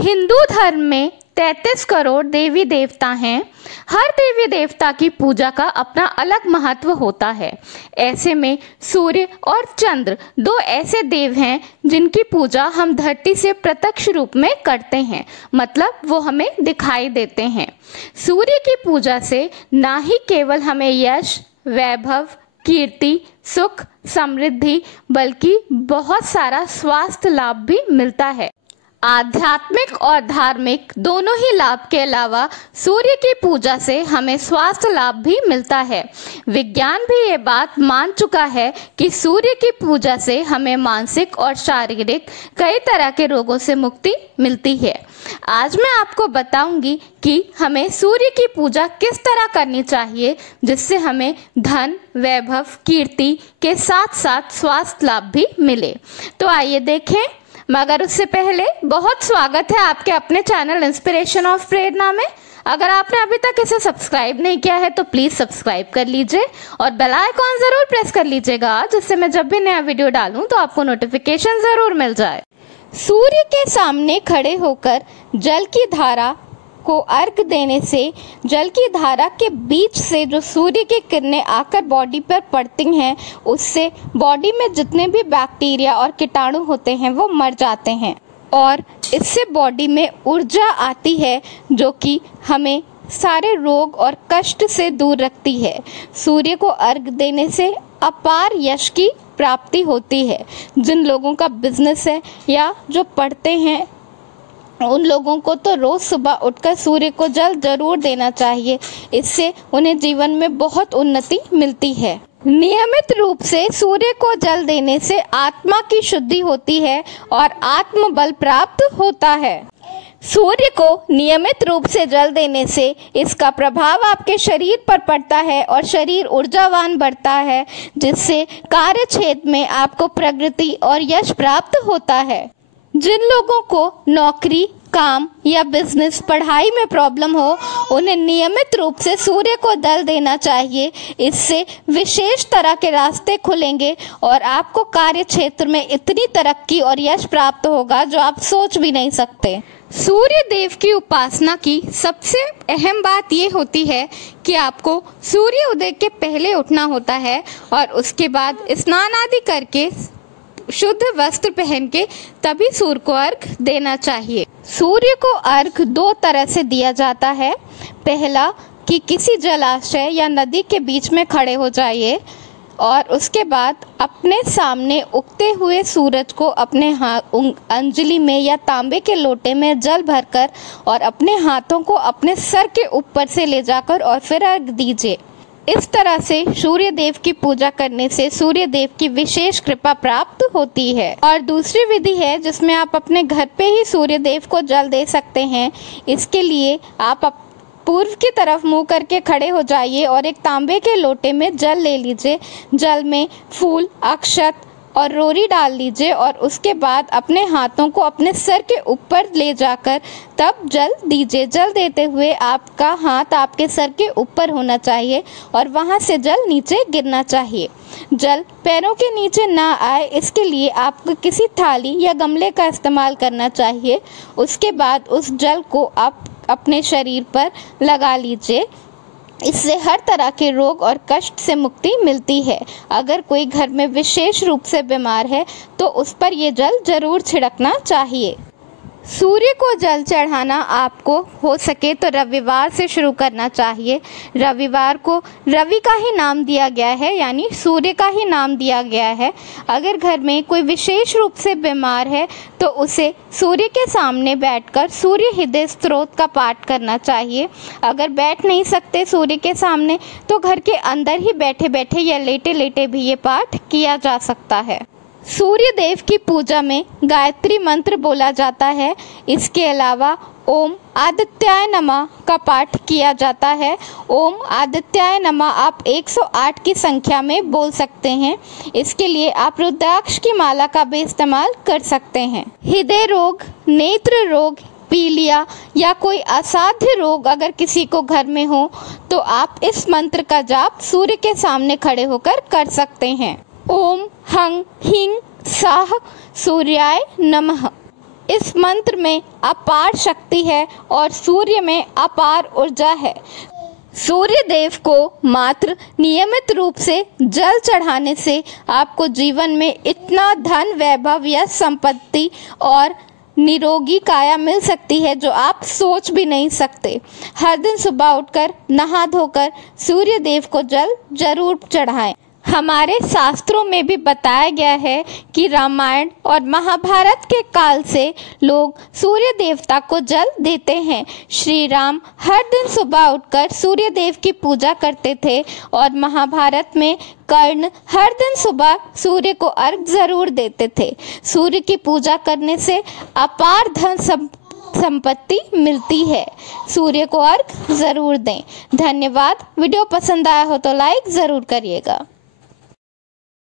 हिंदू धर्म में 33 करोड़ देवी देवता हैं। हर देवी देवता की पूजा का अपना अलग महत्व होता है। ऐसे में सूर्य और चंद्र दो ऐसे देव हैं जिनकी पूजा हम धरती से प्रत्यक्ष रूप में करते हैं, मतलब वो हमें दिखाई देते हैं। सूर्य की पूजा से ना ही केवल हमें यश, वैभव, कीर्ति, सुख, समृद्धि बल्कि बहुत सारा स्वास्थ्य लाभ भी मिलता है। आध्यात्मिक और धार्मिक दोनों ही लाभ के अलावा सूर्य की पूजा से हमें स्वास्थ्य लाभ भी मिलता है। विज्ञान भी ये बात मान चुका है कि सूर्य की पूजा से हमें मानसिक और शारीरिक कई तरह के रोगों से मुक्ति मिलती है। आज मैं आपको बताऊंगी कि हमें सूर्य की पूजा किस तरह करनी चाहिए जिससे हमें धन, वैभव, कीर्ति के साथ साथ स्वास्थ्य लाभ भी मिले। तो आइए देखें। मगर उससे पहले बहुत स्वागत है आपके अपने चैनल इंस्पिरेशन ऑफ प्रेरणा में। अगर आपने अभी तक इसे सब्सक्राइब नहीं किया है तो प्लीज़ सब्सक्राइब कर लीजिए और बेल आइकॉन ज़रूर प्रेस कर लीजिएगा, जिससे मैं जब भी नया वीडियो डालूं तो आपको नोटिफिकेशन ज़रूर मिल जाए। सूर्य के सामने खड़े होकर जल की धारा को अर्घ देने से जल की धारा के बीच से जो सूर्य की किरणें आकर बॉडी पर पड़ती हैं, उससे बॉडी में जितने भी बैक्टीरिया और कीटाणु होते हैं वो मर जाते हैं और इससे बॉडी में ऊर्जा आती है जो कि हमें सारे रोग और कष्ट से दूर रखती है। सूर्य को अर्घ देने से अपार यश की प्राप्ति होती है। जिन लोगों का बिजनेस है या जो पढ़ते हैं उन लोगों को तो रोज़ सुबह उठकर सूर्य को जल जरूर देना चाहिए। इससे उन्हें जीवन में बहुत उन्नति मिलती है। नियमित रूप से सूर्य को जल देने से आत्मा की शुद्धि होती है और आत्मबल प्राप्त होता है। सूर्य को नियमित रूप से जल देने से इसका प्रभाव आपके शरीर पर पड़ता है और शरीर ऊर्जावान बढ़ता है, जिससे कार्य क्षेत्र में आपको प्रगति और यश प्राप्त होता है। जिन लोगों को नौकरी, काम या बिजनेस, पढ़ाई में प्रॉब्लम हो, उन्हें नियमित रूप से सूर्य को जल देना चाहिए। इससे विशेष तरह के रास्ते खुलेंगे और आपको कार्य क्षेत्र में इतनी तरक्की और यश प्राप्त होगा जो आप सोच भी नहीं सकते। सूर्य देव की उपासना की सबसे अहम बात ये होती है कि आपको सूर्य उदय के पहले उठना होता है और उसके बाद स्नान आदि करके शुद्ध वस्त्र पहन के तभी सूर्य को अर्घ देना चाहिए। सूर्य को अर्घ दो तरह से दिया जाता है। पहला कि किसी जलाशय या नदी के बीच में खड़े हो जाइए और उसके बाद अपने सामने उगते हुए सूरज को अपने अंजलि में या तांबे के लोटे में जल भरकर और अपने हाथों को अपने सर के ऊपर से ले जाकर और फिर अर्घ दीजिए। इस तरह से सूर्य देव की पूजा करने से सूर्य देव की विशेष कृपा प्राप्त होती है। और दूसरी विधि है जिसमें आप अपने घर पे ही सूर्य देव को जल दे सकते हैं। इसके लिए आप पूर्व की तरफ मुंह करके खड़े हो जाइए और एक तांबे के लोटे में जल ले लीजिए। जल में फूल, अक्षत और रोरी डाल लीजिए और उसके बाद अपने हाथों को अपने सर के ऊपर ले जाकर तब जल दीजिए। जल देते हुए आपका हाथ आपके सर के ऊपर होना चाहिए और वहां से जल नीचे गिरना चाहिए। जल पैरों के नीचे ना आए, इसके लिए आपको किसी थाली या गमले का इस्तेमाल करना चाहिए। उसके बाद उस जल को आप अपने शरीर पर लगा लीजिए। इससे हर तरह के रोग और कष्ट से मुक्ति मिलती है। अगर कोई घर में विशेष रूप से बीमार है तो उस पर ये जल जरूर छिड़कना चाहिए। सूर्य को जल चढ़ाना आपको हो सके तो रविवार से शुरू करना चाहिए। रविवार को रवि का ही नाम दिया गया है, यानी सूर्य का ही नाम दिया गया है। अगर घर में कोई विशेष रूप से बीमार है तो उसे सूर्य के सामने बैठकर सूर्य हृदय स्तोत्र का पाठ करना चाहिए। अगर बैठ नहीं सकते सूर्य के सामने तो घर के अंदर ही बैठे बैठे या लेटे लेटे भी ये पाठ किया जा सकता है। सूर्य देव की पूजा में गायत्री मंत्र बोला जाता है। इसके अलावा ओम आदित्याय नमः का पाठ किया जाता है। ओम आदित्याय नमः आप 108 की संख्या में बोल सकते हैं। इसके लिए आप रुद्राक्ष की माला का भी इस्तेमाल कर सकते हैं। हृदय रोग, नेत्र रोग, पीलिया या कोई असाध्य रोग अगर किसी को घर में हो तो आप इस मंत्र का जाप सूर्य के सामने खड़े होकर कर सकते हैं। ओम हं हिं साह सूर्याय नमः। इस मंत्र में अपार शक्ति है और सूर्य में अपार ऊर्जा है। सूर्य देव को मात्र नियमित रूप से जल चढ़ाने से आपको जीवन में इतना धन, वैभव या संपत्ति और निरोगी काया मिल सकती है जो आप सोच भी नहीं सकते। हर दिन सुबह उठकर नहा धोकर सूर्य देव को जल जरूर चढ़ाएं। हमारे शास्त्रों में भी बताया गया है कि रामायण और महाभारत के काल से लोग सूर्य देवता को जल देते हैं। श्री राम हर दिन सुबह उठकर सूर्य देव की पूजा करते थे और महाभारत में कर्ण हर दिन सुबह सूर्य को अर्घ जरूर देते थे। सूर्य की पूजा करने से अपार धन संपत्ति मिलती है। सूर्य को अर्घ जरूर दें। धन्यवाद। वीडियो पसंद आया हो तो लाइक ज़रूर करिएगा।